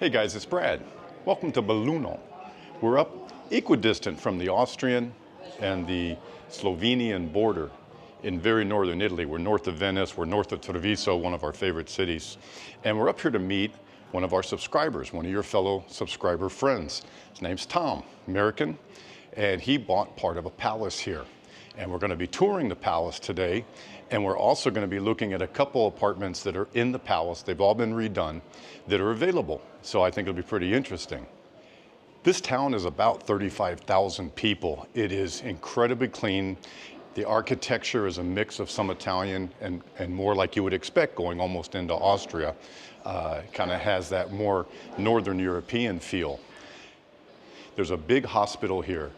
Hey guys, it's Brad. Welcome to Belluno. We're up equidistant from the Austrian and the Slovenian border in very northern Italy. We're north of Venice, we're north of Treviso, one of our favorite cities. And we're up here to meet one of our subscribers, one of your fellow subscriber friends. His name's Tom, American, and he bought part of a palace here. And we're going to be touring the palace today, and we're also going to be looking at a couple apartments that are in the palace. They've all been redone, that are available. So I think it'll be pretty interesting. This town is about 35,000 people. It is incredibly clean. The architecture is a mix of some Italian and more like you would expect going almost into Austria. Kind of has that more Northern European feel. There's a big hospital here,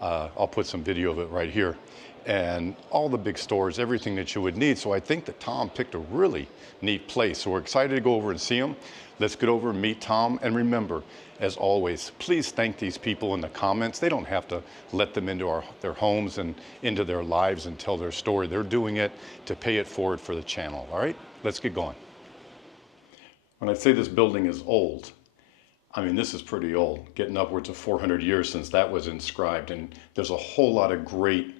I'll put some video of it right here. And all the big stores, everything that you would need. So I think that Tom picked a really neat place. So we're excited to go over and see him. Let's get over and meet Tom. And remember, as always, please thank these people in the comments. They don't have to let them into their homes and into their lives and tell their story. They're doing it to pay it forward for the channel. All right, let's get going. When I say this building is old, I mean, this is pretty old, getting upwards of 400 years since that was inscribed. And there's a whole lot of great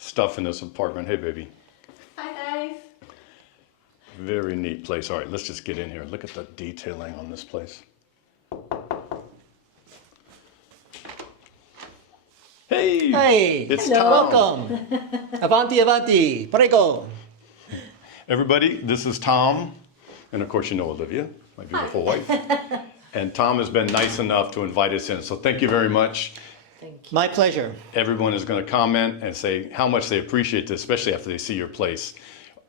stuff in this apartment. Hey, baby. Hi, guys. Very neat place. All right, let's just get in here. Look at the detailing on this place. Hey. Hey. It's Hello. Tom. Welcome. Avanti, avanti. Prego. Everybody, this is Tom. And of course, you know Olivia, my beautiful wife. And Tom has been nice enough to invite us in. So thank you very much. Thank you. My pleasure. Everyone is going to comment and say how much they appreciate this, especially after they see your place.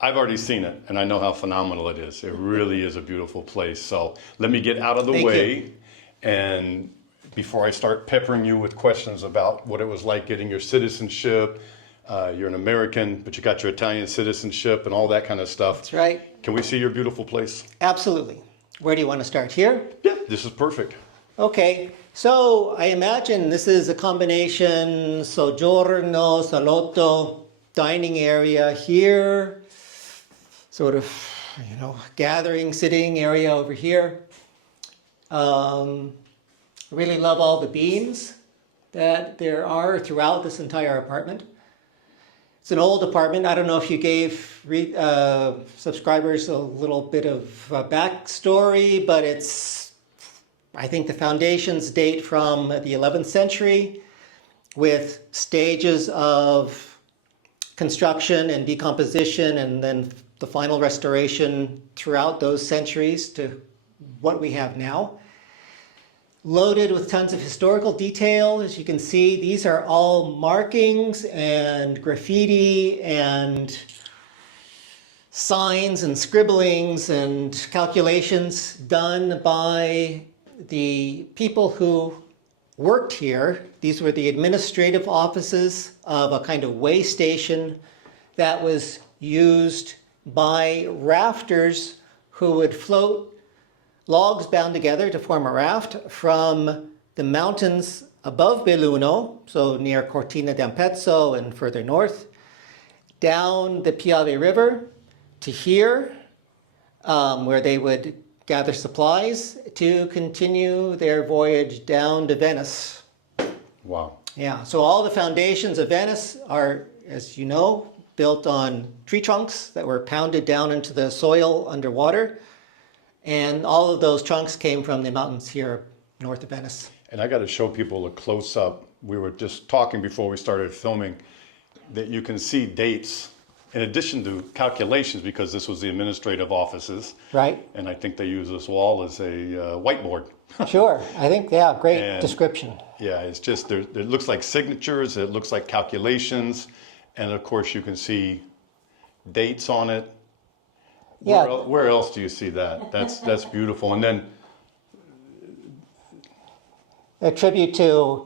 I've already seen it, and I know how phenomenal it is. It really is a beautiful place. So let me get out of the way. And before I start peppering you with questions about what it was like getting your citizenship, you're an American, but you got your Italian citizenship and all that kind of stuff. That's right. Can we see your beautiful place? Absolutely. Where do you want to start? Here? Yeah, this is perfect. Okay. So I imagine this is a combination soggiorno, salotto, dining area here, sort of, gathering, sitting area over here. Really love all the beams that there are throughout this entire apartment. It's an old apartment. I don't know if you gave subscribers a little bit of backstory, but I think the foundations date from the 11th century with stages of construction and decomposition and then the final restoration throughout those centuries to what we have now. Loaded with tons of historical detail. As you can see, these are all markings and graffiti and signs and scribblings and calculations done by the people who worked here. These were the administrative offices of a kind of way station that was used by rafters who would float logs bound together to form a raft from the mountains above Belluno, so near Cortina d'Ampezzo and further north, down the Piave River to here, where they would gather supplies to continue their voyage down to Venice. Wow. Yeah, so all the foundations of Venice are, as you know, built on tree trunks that were pounded down into the soil underwater. And all of those trunks came from the mountains here north of Venice. And I got to show people a close-up. We were just talking before we started filming that you can see dates in addition to calculations, because this was the administrative offices. Right. And I think they use this wall as a whiteboard. Sure. I think, yeah, great description. Yeah, it's just, it looks like signatures, it looks like calculations, and of course you can see dates on it. Yeah. Where else do you see that? That's beautiful. And then a tribute to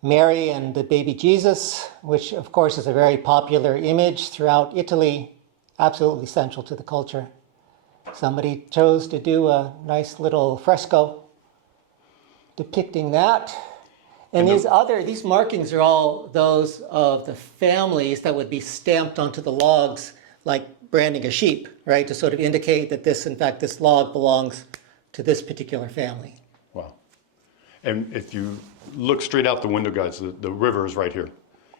Mary and the baby Jesus, which of course is a very popular image throughout Italy, absolutely central to the culture. Somebody chose to do a nice little fresco depicting that. And these markings are all those of the families that would be stamped onto the logs, like branding a sheep, right? To sort of indicate that this log belongs to this particular family. wow. And if you look straight out the window, guys, the river is right here.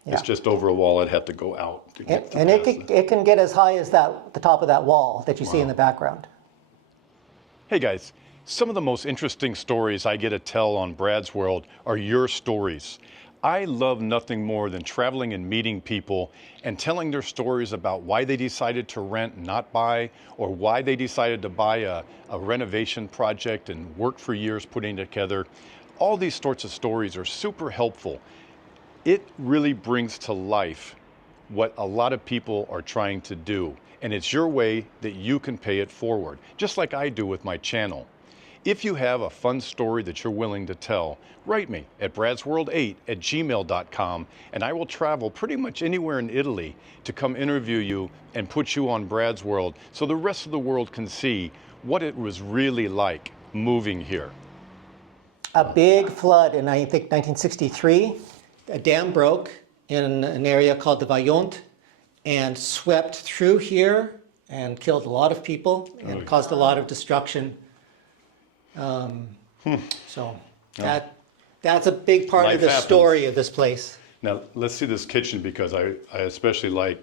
Yeah. It's just over a wall. I'd have to go out to get And it can get as high as the top of that wall that you see in the background. Hey guys, some of the most interesting stories I get to tell on Brad's World are your stories. I love nothing more than traveling and meeting people and telling their stories about why they decided to rent and not buy, or why they decided to buy a renovation project and work for years putting it together. All these sorts of stories are super helpful. It really brings to life what a lot of people are trying to do, and it's your way that you can pay it forward, just like I do with my channel. If you have a fun story that you're willing to tell, write me at bradsworld8@gmail.com, and I will travel pretty much anywhere in Italy to come interview you and put you on Brad's World so the rest of the world can see what it was really like moving here. A big flood in, I think, 1963. A dam broke in an area called the Vajont and swept through here and killed a lot of people and caused a lot of destruction. So that's a big part of the story of this place. Now, let's see this kitchen, because I especially like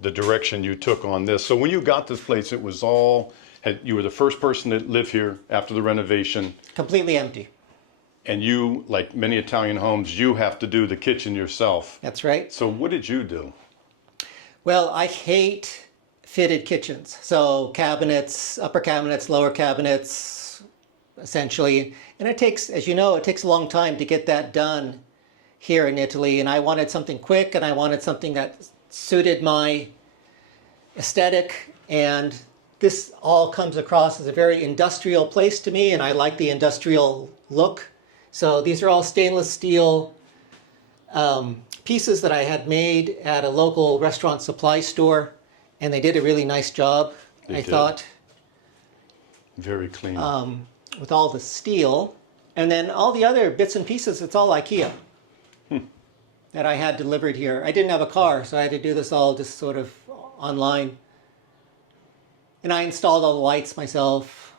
the direction you took on this. So when you got this place, it was you were the first person to live here after the renovation. Completely empty. And you, like many Italian homes, you have to do the kitchen yourself. That's right. So what did you do? Well, I hate fitted kitchens. So cabinets, upper cabinets, lower cabinets, essentially. And it takes, as you know, it takes a long time to get that done here in Italy. And I wanted something quick, and I wanted something that suited my aesthetic. And this all comes across as a very industrial place to me, and I like the industrial look. So these are all stainless steel pieces that I had made at a local restaurant supply store, and they did a really nice job, I thought. Very clean. With all the steel. And then all the other bits and pieces, it's all IKEA that I had delivered here. I didn't have a car, so I had to do this all just sort of online. And I installed all the lights myself.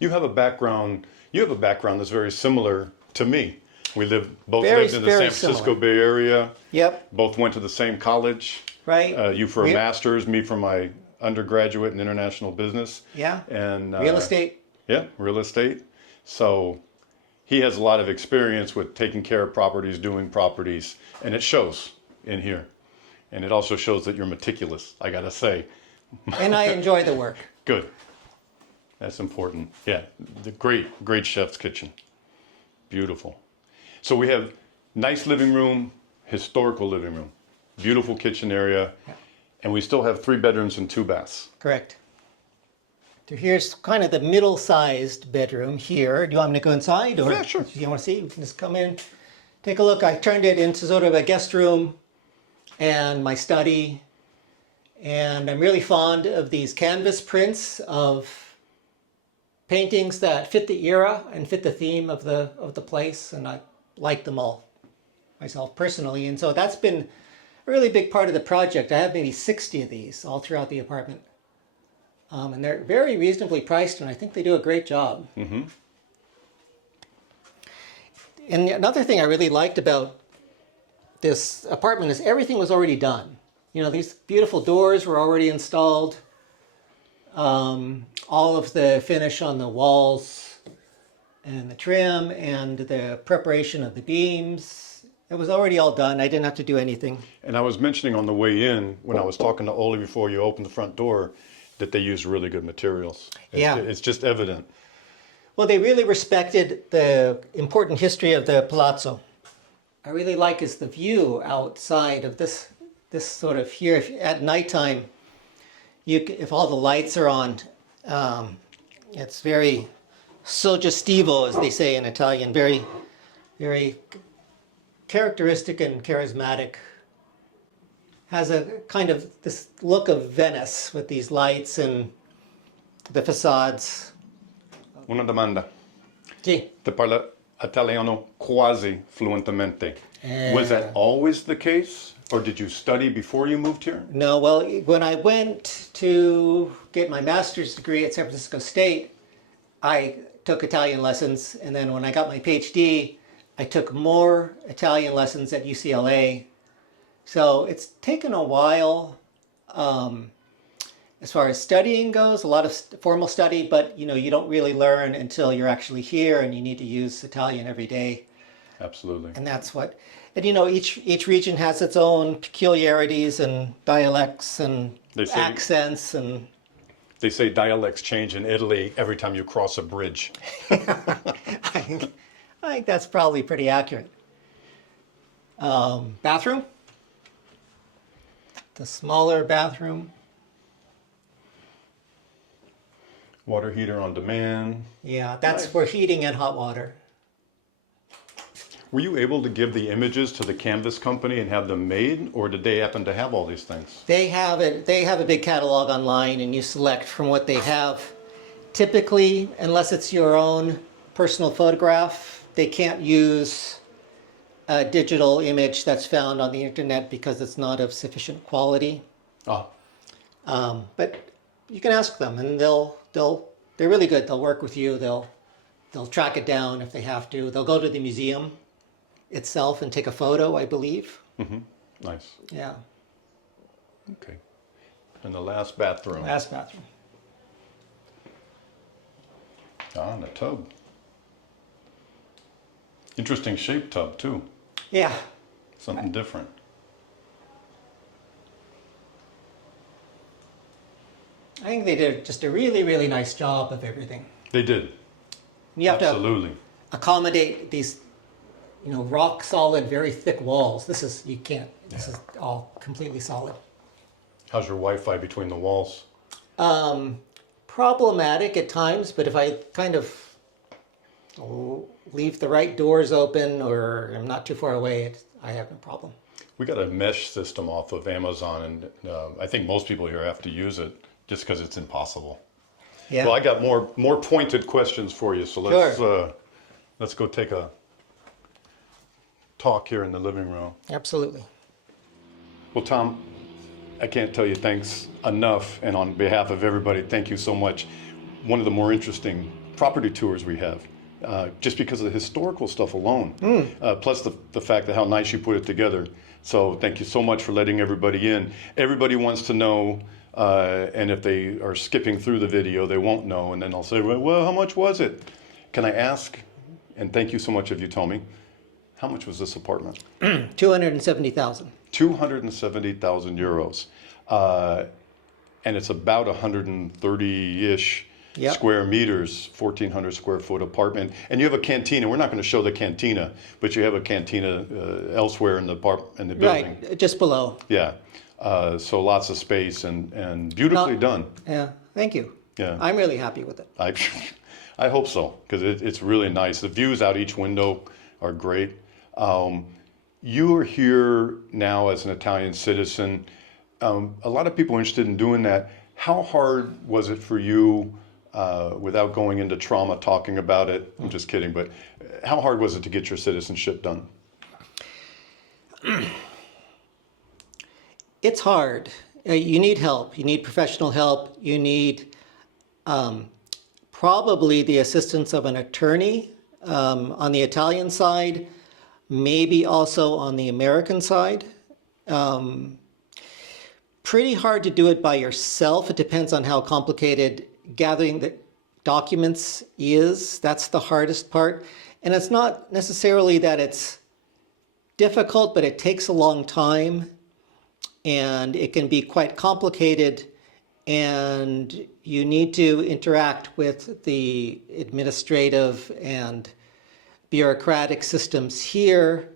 You have a background that's very similar to me. We both lived in the San Francisco Bay Area. Yep. Both went to the same college. Right. You for a master's, me for my undergraduate in international business. Yeah. And real estate. Yeah, real estate. So he has a lot of experience with taking care of properties, doing properties, and it shows in here. And it also shows that you're meticulous, I gotta say. And I enjoy the work. Good. That's important. Yeah, the great chef's kitchen. Beautiful. So we have nice living room, historical living room, beautiful kitchen area, and we still have 3 bedrooms and 2 baths. Correct. So here's kind of the middle-sized bedroom here. Do you want me to go inside? Or Yeah, sure. If you want to see, you can just come in, take a look. I turned it into sort of a guest room and my study. And I'm really fond of these canvas prints of paintings that fit the era and fit the theme of the place, and I like them all myself personally. And so that's been a really big part of the project. I have maybe 60 of these all throughout the apartment. And they're very reasonably priced, and I think they do a great job. Mm-hmm. And another thing I really liked about this apartment is everything was already done. You know, these beautiful doors were already installed. All of the finish on the walls and the trim and the preparation of the beams, it was already all done. I didn't have to do anything. And I was mentioning on the way in, when I was talking to Oli before you opened the front door, that they use really good materials. It's just evident. Well, they really respected the important history of the palazzo. I really like is the view outside of this sort of here. At nighttime, if all the lights are on, it's very suggestivo, as they say in Italian, very, very characteristic and charismatic. Has a kind of this look of Venice with these lights and the facades. Una domanda. Sì. Te parla italiano quasi fluentemente. Was that always the case? Or did you study before you moved here? No, well, when I went to get my master's degree at San Francisco State, I took Italian lessons. And then when I got my PhD, I took more Italian lessons at UCLA. So it's taken a while as far as studying goes, a lot of formal study, but you know, you don't really learn until you're actually here and you need to use Italian every day. Absolutely. And that's what, and you know, each region has its own peculiarities and dialects and accents and... They say dialects change in Italy every time you cross a bridge. I think that's probably pretty accurate. Bathroom? The smaller bathroom. Water heater on demand. Yeah, that's for heating and hot water. Were you able to give the images to the canvas company and have them made, or did they happen to have all these things? They have it. They have a big catalog online, and you select from what they have. Typically, unless it's your own personal photograph, they can't use a digital image that's found on the internet because it's not of sufficient quality. Ah. But you can ask them, and they're really good. They'll work with you. They'll track it down if they have to. They'll go to the museum itself and take a photo, I believe. Mm-hmm. Nice. Yeah. Okay. And the last bathroom. Last bathroom. Ah, and a tub. Interesting shaped tub, too. Yeah. Something different. I think they did just a really, really nice job of everything. They did. You have Absolutely. to accommodate these, you know, rock solid, very thick walls. This is all completely solid. How's your Wi-Fi between the walls? Problematic at times, but if I kind of leave the right doors open or I'm not too far away, I have no problem. We got a mesh system off of Amazon, and I think most people here have to use it just because it's impossible. Yeah. Well, I got more pointed questions for you, so let's go take a talk here in the living room. Absolutely. Well, Tom, I can't tell you thanks enough, and on behalf of everybody, thank you so much. One of the more interesting property tours we have, just because of the historical stuff alone, plus the fact that how nice you put it together. So thank you so much for letting everybody in. Everybody wants to know, and if they are skipping through the video, they won't know, and then they'll say, well, how much was it? Can I ask, and thank you so much if you tell me, how much was this apartment? 270,000. 270,000 euros. And it's about 130-ish square meters, 1,400 square foot apartment. And you have a cantina. We're not going to show the cantina, but you have a cantina elsewhere in the building. Right, just below. Yeah. So lots of space and beautifully done. Yeah, thank you. Yeah. I'm really happy with it. I hope so, because it's really nice. The views out each window are great. You are here now as an Italian citizen. A lot of people are interested in doing that. How hard was it for you, without going into trauma talking about it? I'm just kidding, but how hard was it to get your citizenship done? It's hard. You need help. You need professional help. You need probably the assistance of an attorney on the Italian side. maybe also on the American side. Pretty hard to do it by yourself. It depends on how complicated gathering the documents is. That's the hardest part. And it's not necessarily that it's difficult, but it takes a long time and it can be quite complicated, and you need to interact with the administrative and bureaucratic systems here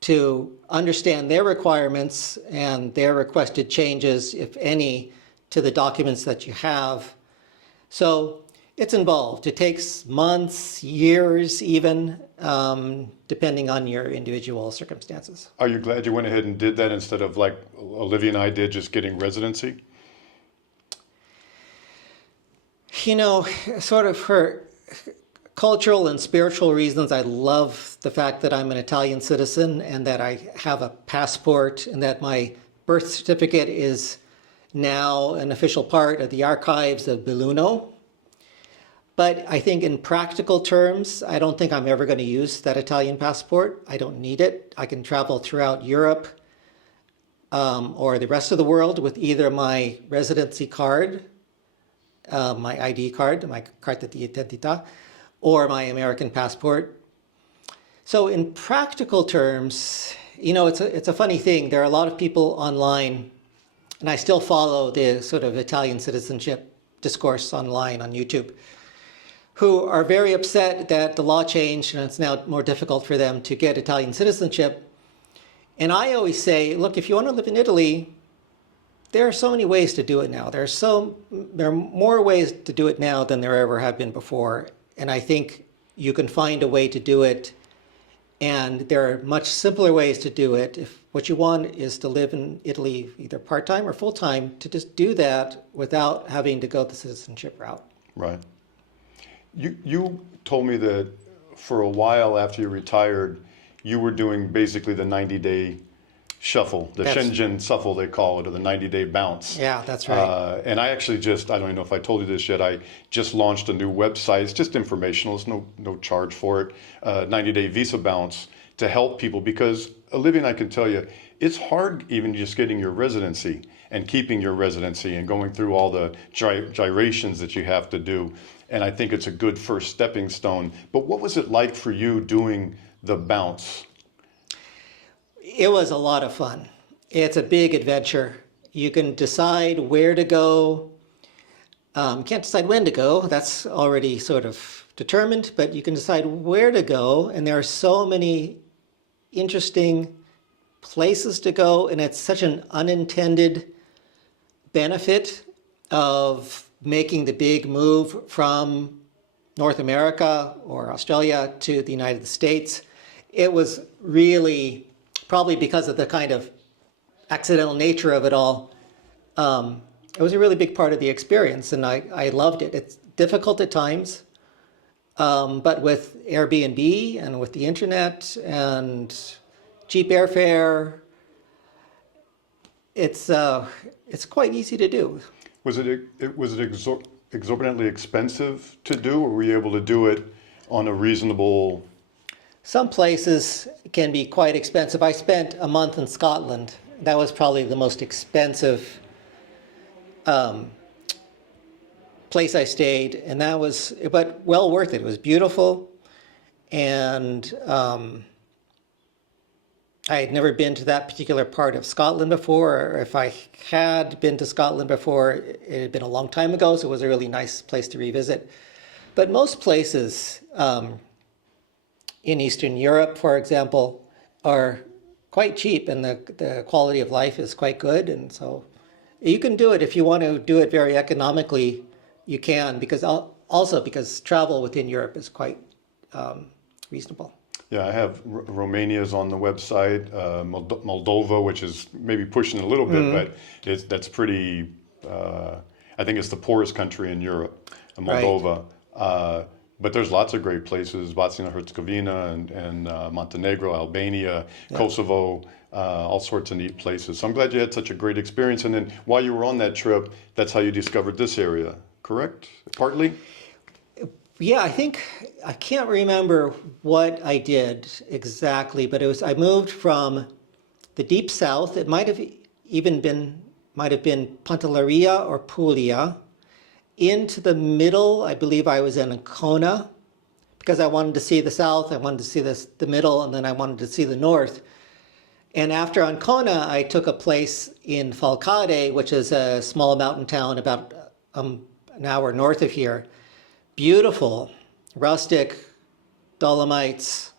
to understand their requirements and their requested changes, if any, to the documents that you have. So it's involved. It takes months, years even, depending on your individual circumstances. Are you glad you went ahead and did that instead of like Olivia and I did, just getting residency? You know, sort of for cultural and spiritual reasons, I love the fact that I'm an Italian citizen and that I have a passport and that my birth certificate is now an official part of the archives of Belluno. But I think in practical terms, I don't think I'm ever going to use that Italian passport. I don't need it. I can travel throughout Europe or the rest of the world with either my residency card, my ID card, my carta di identità, or my American passport. So in practical terms, you know, it's a funny thing. There are a lot of people online, and I still follow the sort of Italian citizenship discourse online on YouTube, who are very upset that the law changed and it's now more difficult for them to get Italian citizenship. And I always say, look, if you want to live in Italy, there are so many ways to do it now. There are more ways to do it now than there ever have been before. And I think you can find a way to do it. And there are much simpler ways to do it. If what you want is to live in Italy either part-time or full-time, to just do that without having to go the citizenship route. Right. You told me that for a while after you retired, you were doing basically the 90-day shuffle, the Shenzhen shuffle they call it, or the 90-day bounce. Yeah, that's right. And I actually I don't even know if I told you this yet, I just launched a new website. It's just informational, there's no charge for it, 90-day visa bounce to help people, because Olivia and I can tell you, it's hard even just getting your residency and keeping your residency and going through all the gyrations that you have to do. And I think it's a good first stepping stone. But what was it like for you doing the bounce? It was a lot of fun. It's a big adventure. You can decide where to go. Can't decide when to go. That's already sort of determined, but you can decide where to go. And there are so many interesting places to go. And it's such an unintended benefit of making the big move from North America or Australia to the United States. It was really, probably because of the kind of accidental nature of it all, it was a really big part of the experience, and I loved it. It's difficult at times, but with Airbnb and with the internet and cheap airfare, it's quite easy to do. Was it exorbitantly expensive to do, or were you able to do it on a reasonable? Some places can be quite expensive. I spent a month in Scotland. That was probably the most expensive place I stayed, and that was, but well worth it. It was beautiful, and I had never been to that particular part of Scotland before, or if I had been to Scotland before, it had been a long time ago, so it was a really nice place to revisit. But most places in Eastern Europe, for example, are quite cheap, and the quality of life is quite good. And so you can do it. If you want to do it very economically, you can, because travel within Europe is quite reasonable. Yeah, I have Romania's on the website, Moldova, which is maybe pushing a little bit, but that's pretty, I think it's the poorest country in Europe, Moldova. Right. But there's lots of great places, Bosnia-Herzegovina and Montenegro, Albania, Kosovo, all sorts of neat places. So I'm glad you had such a great experience. And then while you were on that trip, that's how you discovered this area, correct? Partly? Yeah, I can't remember what I did exactly, but I moved from the deep south. It might have been Pantelleria or Puglia, into the middle. I believe I was in Kona because I wanted to see the south, I wanted to see the middle, and then I wanted to see the north. And after Ancona, I took a place in Falcade, which is a small mountain town about an hour north of here. Beautiful, rustic, Dolomites,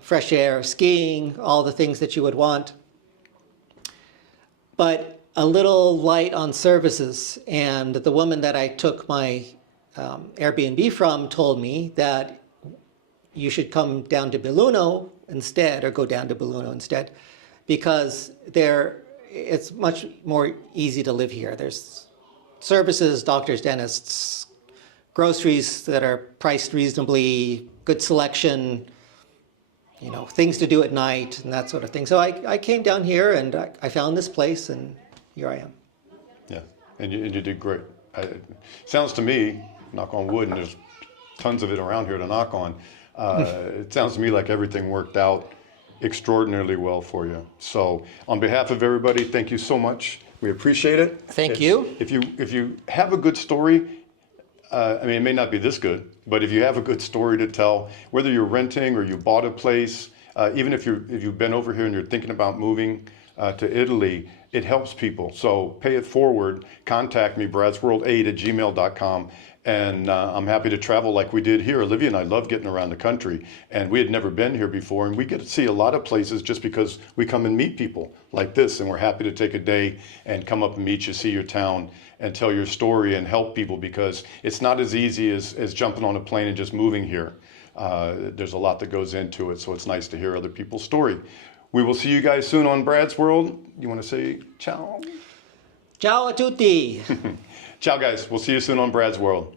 fresh air, skiing, all the things that you would want. But a little light on services. And the woman that I took my Airbnb from told me that you should come down to Belluno instead, or go down to Belluno instead, because it's much more easy to live here. There's services, doctors, dentists, groceries that are priced reasonably, good selection, things to do at night and that sort of thing. So I came down here and I found this place, and here I am. Yeah, and you did great. Sounds to me, knock on wood, and there's tons of it around here to knock on. It sounds to me like everything worked out extraordinarily well for you. So on behalf of everybody, thank you so much. We appreciate it. Thank you. If you have a good story, it may not be this good, but if you have a good story to tell, whether you're renting or you bought a place, even if you've been over here and you're thinking about moving to Italy, it helps people. So pay it forward. Contact me, bradsworld8@gmail.com. And I'm happy to travel like we did here. Olivia and I love getting around the country, and we had never been here before, and we get to see a lot of places just because we come and meet people like this, and we're happy to take a day and come up and meet you, see your town, and tell your story and help people, because it's not as easy as jumping on a plane and just moving here. There's a lot that goes into it, so it's nice to hear other people's story. We will see you guys soon on Brad's World. You want to say ciao? Ciao a tutti. Ciao, guys. We'll see you soon on Brad's World.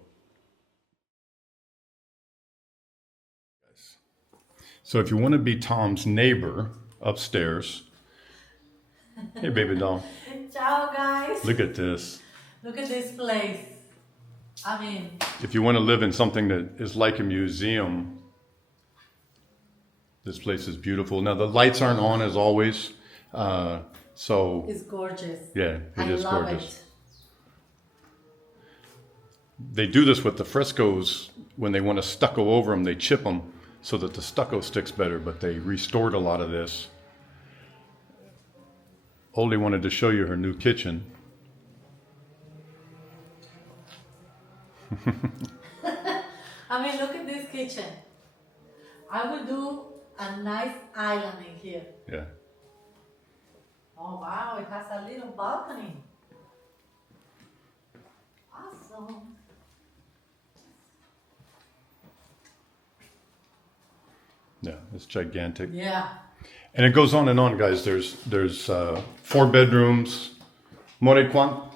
So if you want to be Tom's neighbor upstairs, hey, baby doll. Ciao, guys. Look at this. Look at this place. If you want to live in something that is like a museum, this place is beautiful. Now, the lights aren't on as always. So it's gorgeous. Yeah, it is love gorgeous. It. They do this with the frescoes. When they want to stucco over them, they chip them so that the stucco sticks better, but they restored a lot of this. Oldie wanted to show you her new kitchen. Look at this kitchen. I will do a nice island in here. Yeah. Oh wow, it has a little balcony. Awesome. Yeah, it's gigantic. Yeah. And it goes on and on, guys. There's 4 bedrooms, more quanti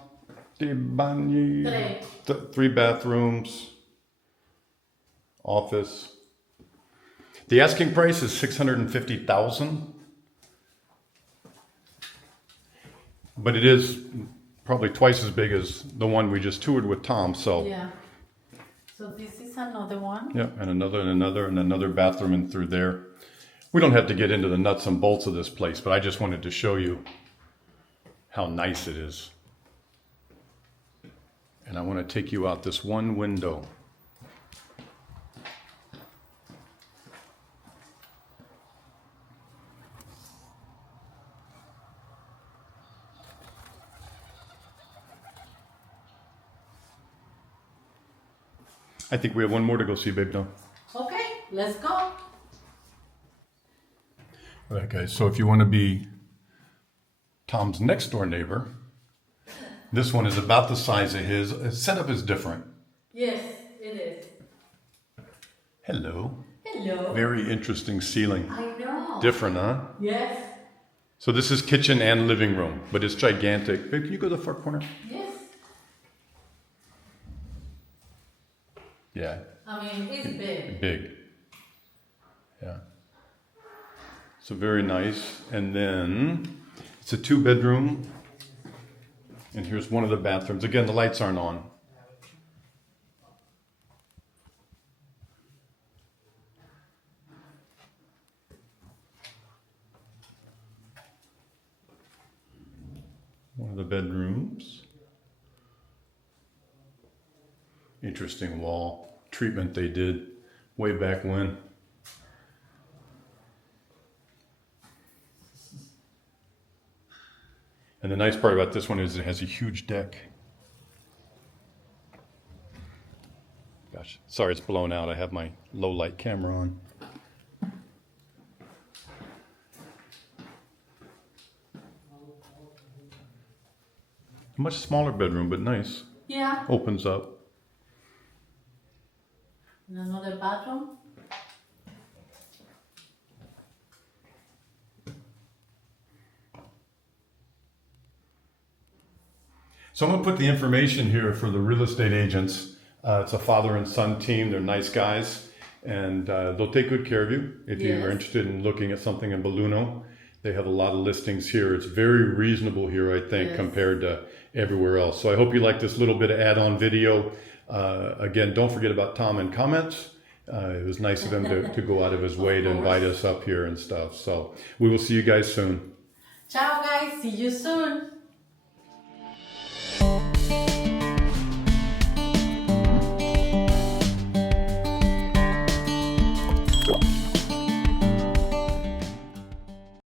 bagni, 3 bathrooms, office. The asking price is $650,000, but it is probably twice as big as the one we just toured with Tom. So yeah. So this is another one. Yeah, and another bathroom in through there. We don't have to get into the nuts and bolts of this place, but I just wanted to show you how nice it is. And I want to take you out this one window. I think we have one more to go see, babe. No? Okay, let's go. All right, guys. So if you want to be Tom's next door neighbor, this one is about the size of his. Its setup is different. Yes, it is. Hello. Hello. Very interesting ceiling. I know. Different, huh? Yes. So this is kitchen and living room, but it's gigantic. Babe, can you go to the far corner? Yes. Yeah. It's big. Big. Yeah. So very nice. And then it's a 2-bedroom. And here's one of the bathrooms. Again, the lights aren't on. the bedrooms. Interesting wall treatment they did way back when. And the nice part about this one is it has a huge deck. Gosh, sorry it's blown out. I have my low light camera on. A much smaller bedroom, but nice. Yeah. Opens up. And another bathroom. So I'm going to put the information here for the real estate agents. It's a father and son team. They're nice guys, and they'll take good care of you if you are interested in looking at something in Belluno. They have a lot of listings here. It's very reasonable here, I think, compared to everywhere else. So I hope you like this little bit of add-on video. Again, don't forget about Tom in comments. It was nice of him to go out of his way to invite us up here and stuff. So we will see you guys soon. Ciao guys, see you soon.